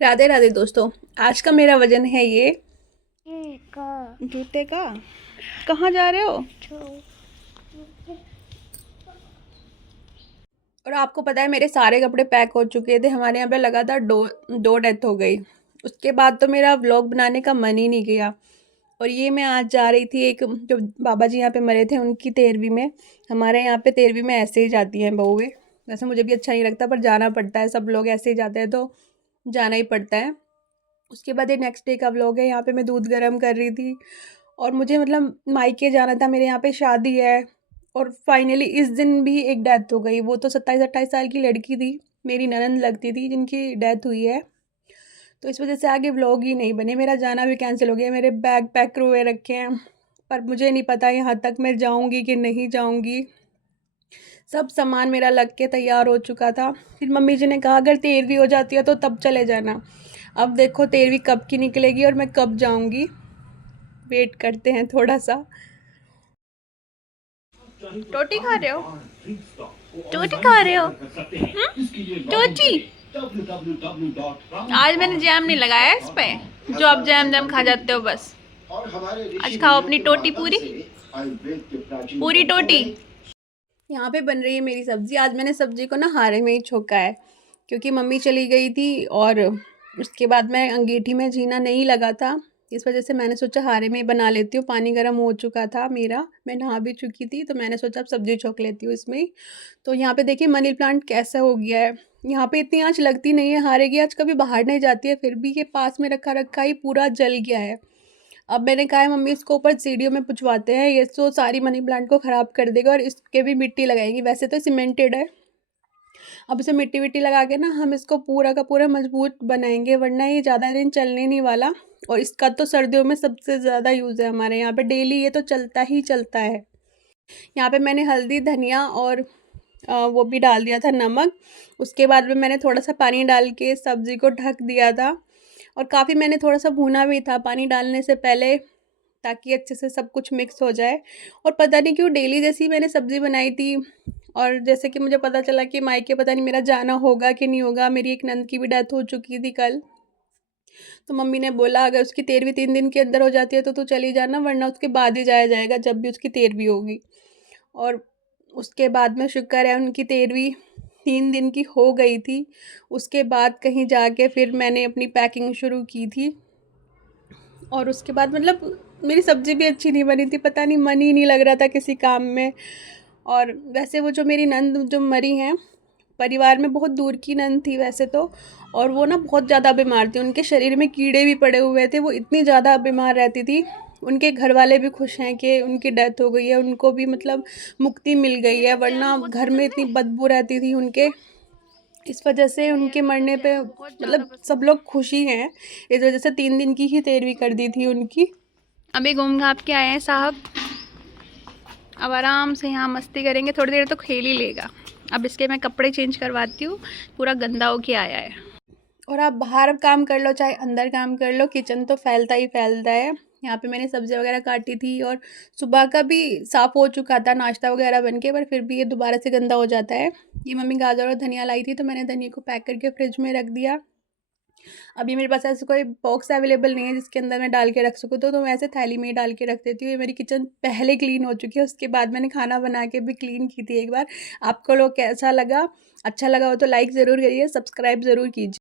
राधे राधे दोस्तों। आज का मेरा वजन है ये का जूते का। कहाँ जा रहे हो? और आपको पता है मेरे सारे कपड़े पैक हो चुके थे। हमारे यहाँ पे लगातार दो दो डेथ हो गई। उसके बाद तो मेरा व्लॉग बनाने का मन ही नहीं किया। और ये मैं आज जा रही थी, एक जो बाबा जी यहाँ पे मरे थे उनकी 13वीं में। हमारे यहाँ पे 13वीं में ऐसे ही जाती हैं बहुएं। वैसे मुझे भी अच्छा नहीं लगता पर जाना पड़ता है, सब लोग ऐसे ही जाते हैं तो जाना ही पड़ता है। उसके बाद ये नेक्स्ट डे का व्लॉग है। यहाँ पे मैं दूध गर्म कर रही थी और मुझे मतलब मायके जाना था, मेरे यहाँ पे शादी है। और फाइनली इस दिन भी एक डेथ हो गई। वो तो 27-28 साल की लड़की थी, मेरी ननंद लगती थी जिनकी डेथ हुई है। तो इस वजह से आगे व्लॉग ही नहीं बने, मेरा जाना भी कैंसिल हो गया। मेरे बैग पैक हुए रखे हैं पर मुझे नहीं पता यहाँ तक मैं जाऊँगी कि नहीं जाऊँगी। सब सामान मेरा लग के तैयार हो चुका था। फिर मम्मी जी ने कहा अगर 13वीं हो जाती है तो तब चले जाना। अब देखो 13वीं कब की निकलेगी और मैं कब जाऊँगी। वेट करते हैं थोड़ा सा। रोटी खा रहे हो? रोटी खा रहे हो? रोटी। आज मैंने जैम नहीं लगाया इस पे, जो आप जैम जैम खा जाते हो बस। आज खाओ अपनी टोटी पूरी पूरी टोटी। यहाँ पे बन रही है मेरी सब्जी। आज मैंने सब्जी को ना हारे में ही छोका है क्योंकि मम्मी चली गई थी और उसके बाद मैं अंगीठी में जीना नहीं लगा था। इस वजह से मैंने सोचा हारे में ही बना लेती हूँ। पानी गर्म हो चुका था मेरा, मैं नहा भी चुकी थी तो मैंने सोचा अब सब्जी छोक लेती हूँ इसमें ही। तो यहाँ पे देखिए मनी प्लांट कैसा हो गया है। यहाँ पे इतनी आँच लगती नहीं है, हारे की आँच कभी बाहर नहीं जाती है, फिर भी ये पास में रखा रखा ही पूरा जल गया है। अब मैंने कहा है मम्मी इसको ऊपर सीढ़ियों में पुछवाते हैं, ये तो सारी मनी प्लांट को ख़राब कर देगा और इसके भी मिट्टी लगाएंगी। वैसे तो सीमेंटेड है, अब इसे मिट्टी विट्टी लगा के ना हम इसको पूरा का पूरा मजबूत बनाएंगे, वरना ये ज़्यादा दिन चलने नहीं वाला। और इसका तो सर्दियों में सबसे ज़्यादा यूज़ है हमारे यहाँ पे, डेली ये तो चलता ही चलता है। यहाँ पे मैंने हल्दी धनिया और वो भी डाल दिया था नमक। उसके बाद में मैंने थोड़ा सा पानी डाल के सब्ज़ी को ढक दिया था और काफ़ी मैंने थोड़ा सा भूना भी था पानी डालने से पहले, ताकि अच्छे से सब कुछ मिक्स हो जाए। और पता नहीं क्यों डेली जैसी मैंने सब्ज़ी बनाई थी और जैसे कि मुझे पता चला कि मायके पता नहीं मेरा जाना होगा कि नहीं होगा। मेरी एक नंद की भी डेथ हो चुकी थी कल। तो मम्मी ने बोला अगर उसकी 13वीं 3 दिन के अंदर हो जाती है तो तू चली जाना, वरना उसके बाद ही जाया जाएगा जब भी उसकी 13वीं होगी। और उसके बाद में शुक्र है उनकी 13वीं 3 दिन की हो गई थी। उसके बाद कहीं जाके फिर मैंने अपनी पैकिंग शुरू की थी। और उसके बाद मतलब मेरी सब्ज़ी भी अच्छी नहीं बनी थी, पता नहीं मन ही नहीं लग रहा था किसी काम में। और वैसे वो जो मेरी नंद जो मरी हैं, परिवार में बहुत दूर की नंद थी वैसे तो। और वो ना बहुत ज़्यादा बीमार थी, उनके शरीर में कीड़े भी पड़े हुए थे, वो इतनी ज़्यादा बीमार रहती थी। उनके घर वाले भी खुश हैं कि उनकी डेथ हो गई है, उनको भी मतलब मुक्ति मिल गई है, वरना घर में इतनी बदबू रहती थी उनके। इस वजह से उनके मरने पे मतलब सब लोग खुशी हैं। इस वजह से 3 दिन की ही 13वीं कर दी थी उनकी। अभी घूम घाप के आए हैं साहब, अब आराम से यहाँ मस्ती करेंगे, थोड़ी देर तो खेल ही लेगा। अब इसके मैं कपड़े चेंज करवाती हूँ, पूरा गंदा होके आया है। और आप बाहर काम कर लो चाहे अंदर काम कर लो, किचन तो फैलता ही फैलता है। यहाँ पे मैंने सब्ज़ी वगैरह काटी थी और सुबह का भी साफ़ हो चुका था नाश्ता वगैरह बन के, पर फिर भी ये दोबारा से गंदा हो जाता है। ये मम्मी गाजर और धनिया लाई थी तो मैंने धनिया को पैक करके फ्रिज में रख दिया। अभी मेरे पास ऐसा कोई बॉक्स अवेलेबल नहीं है जिसके अंदर मैं डाल के रख सकूँ, तो मैं ऐसे थैली में ही डाल के रख देती हूँ। ये मेरी किचन पहले क्लीन हो चुकी है, उसके बाद मैंने खाना बना के भी क्लीन की थी एक बार। आपको लोग कैसा लगा? अच्छा लगा हो तो लाइक ज़रूर करिए, सब्सक्राइब ज़रूर कीजिए।